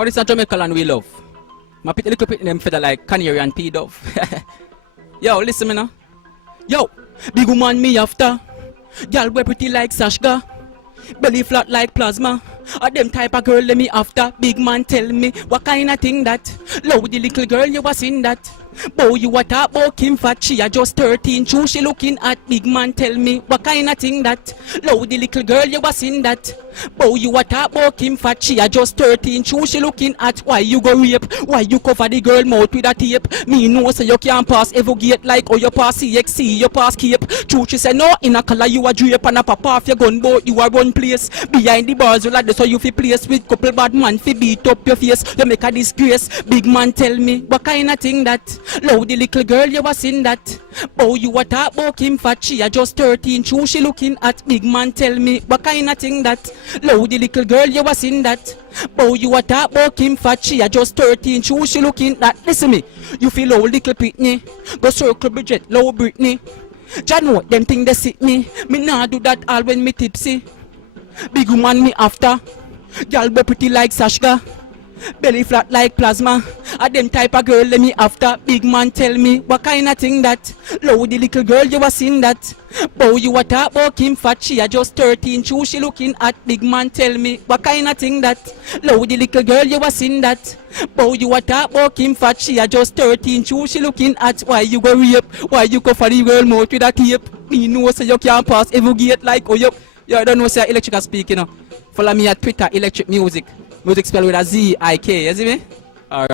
Oh, this is Jamaica land we love. My pit little pit them feather like canary and pea dove. Yo, listen me now. Yo, big woman me after. Girl wear pretty like Sashka. Belly flat like plasma. Or them type of girl let me after. Big man tell me what kind of thing that. Low the little girl you was in that. Boy you what talk about Kim Fat. She a just 13. True she looking at. Big man tell me what kind of thing that. Low the little girl you was in that. Boy you what talk about Kim Fat. She a just 13. True she looking at. Why you go rape? Why you cover the girl mouth with a tape? Me know so you can't pass every gate like oh you pass CXC you pass cape. True she say no in a color you a drape and a pop off your gun boat you a run place. Behind the bars you like this so you fi place with couple bad man fi beat up your face. You make a disgrace. Big man tell me what kind of thing that. Low the little girl you was in that. Boy you what talk about Kim Fat. She a just 13. True she looking at. Big man tell me what kind of thing that. Low the little girl you was in that. Boy you what talk about Kim Fat. She a just 13. True she looking at. Listen me. You feel low little Pitney. Go circle Bridget. Low Britney. Jah know them thing they sit me. Me nah do that all when me tipsy. Big woman me after. Girl be pretty like Sashka. Belly flat like plasma. A them type of girl let me after. Big man tell me what kind of thing that. Low the little girl you was in that. Boy you what talk about Kim Fat. She a just 13. True she looking at. Big man tell me what kind of thing that. Low the little girl you was in that. Boy you what talk about Kim Fat. She a just 13. True she looking at. Why you go rape? Why you cover the girl mouth with a tape? Me know so you can't pass every gate like oh you. You don't know say electric speak you know. Follow me at Twitter Electric Music. Music spelled with a Z-I-K, you see me? Alright.